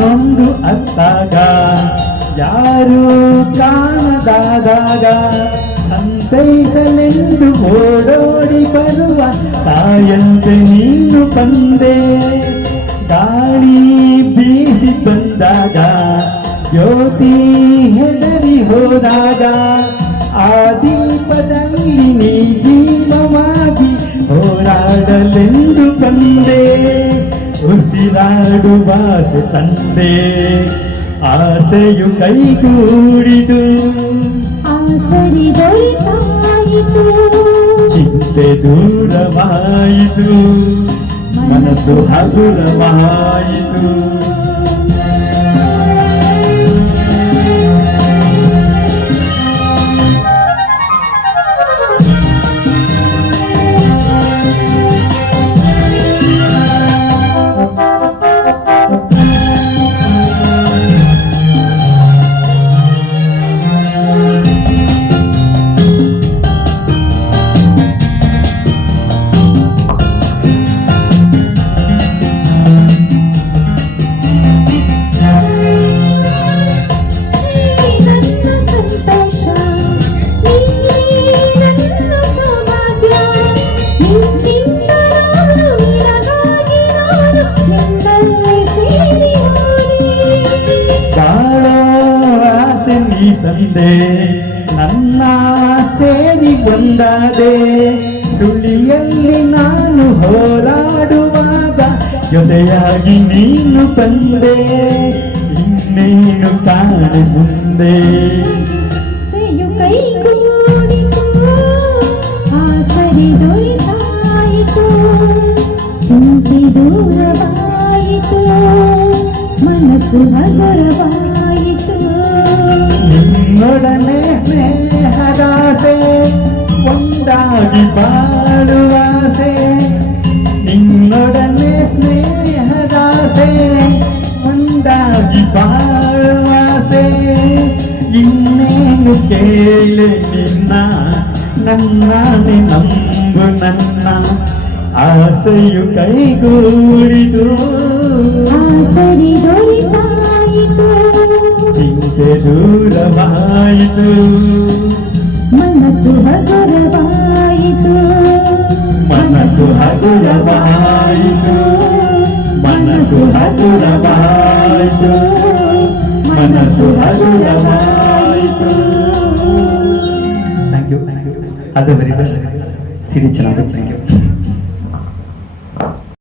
ನೊಂದು ಅತ್ತಾಗ ಯಾರು ಕಾಣದಾದಾಗ ಸಂತೈಸಲೆಂದು ಓಡೋಡಿ ಬರುವ ತಾಯಂತೆ ನೀನು ಬಂದೆ. ಗಾಳಿ ಬೀಸಿ ಬಂದಾಗ ಜ್ಯೋತಿ ಹೆದರಿ ಹೋದಾಗ ಆ ದೀಪದಲ್ಲಿ ನೀ ಜೀವವಾಗಿ ಹೋರಾಡಲೆಂದು ಬಂದೆ. ಉಸಿರಾಡುವಾಸೆ ತಂದೆ ಆಸೆಯು ಕೈಗೂಡಿದು ಆಸರಿ ದೊರೆತಾಯಿತು. ಚಿಂತೆ ದೂರವಾಯಿತು ಮನಸ್ಸು ಹಗುರವಾಯಿತು. ತಂದೆ ನನ್ನ ಸೇರಿ ಒಂದಾದೆ. ಸುಳಿಯಲ್ಲಿ ನಾನು ಹೋರಾಡುವಾಗ ಜೊತೆಯಾಗಿ ನೀನು ಬಂದೆ. ಇನ್ನೇನು ಕಾಣೆ ಮುಂದೆ ಕೈಗೂಡಿತು ಆಸರಿ ದೊರೆತಾಯಿತು. ಚಿಂತೆ ದೂರವಾಯಿತು ಮನಸ್ಸು ಹಗುರವಾಯಿತು. ನಿನ್ನೊಡನೆ ಸ್ನೇಹದಾಸೆ ಒಂದಾಗಿ ಬಾಳುವಾಸೆ. ನಿನ್ನೊಡನೆ ಸ್ನೇಹದಾಸೆ ಒಂದಾಗಿ ಬಾಳುವಾಸೆ. ಇನ್ನೇನು ಕೇಳಿ ನಿನ್ನ ನನ್ನಾನೆ ನಂಬು ನನ್ನ ಆಸೆಯು ಕೈಗೂಡಿದು ಆಸರಿ ದೊರೆತಾಯಿತು. ಚಿಂತೆ ದೂರವಾಯಿತು ಮನಸ್ಸು ಹಗುರವಾಯಿತು. ಮನಸ್ಸು ಹಗುರವಾಯಿತು ಮನಸ್ಸು ಹಗುರವಾಯಿತು ಮನಸ್ಸು ಹಗುರವಾಯಿತು. Thank you. ಅದು ವೆರಿ ಬೆಸ್ಟ್ ಸಿಡಿ ಚೆನ್ನಾಗುತ್ತೆ.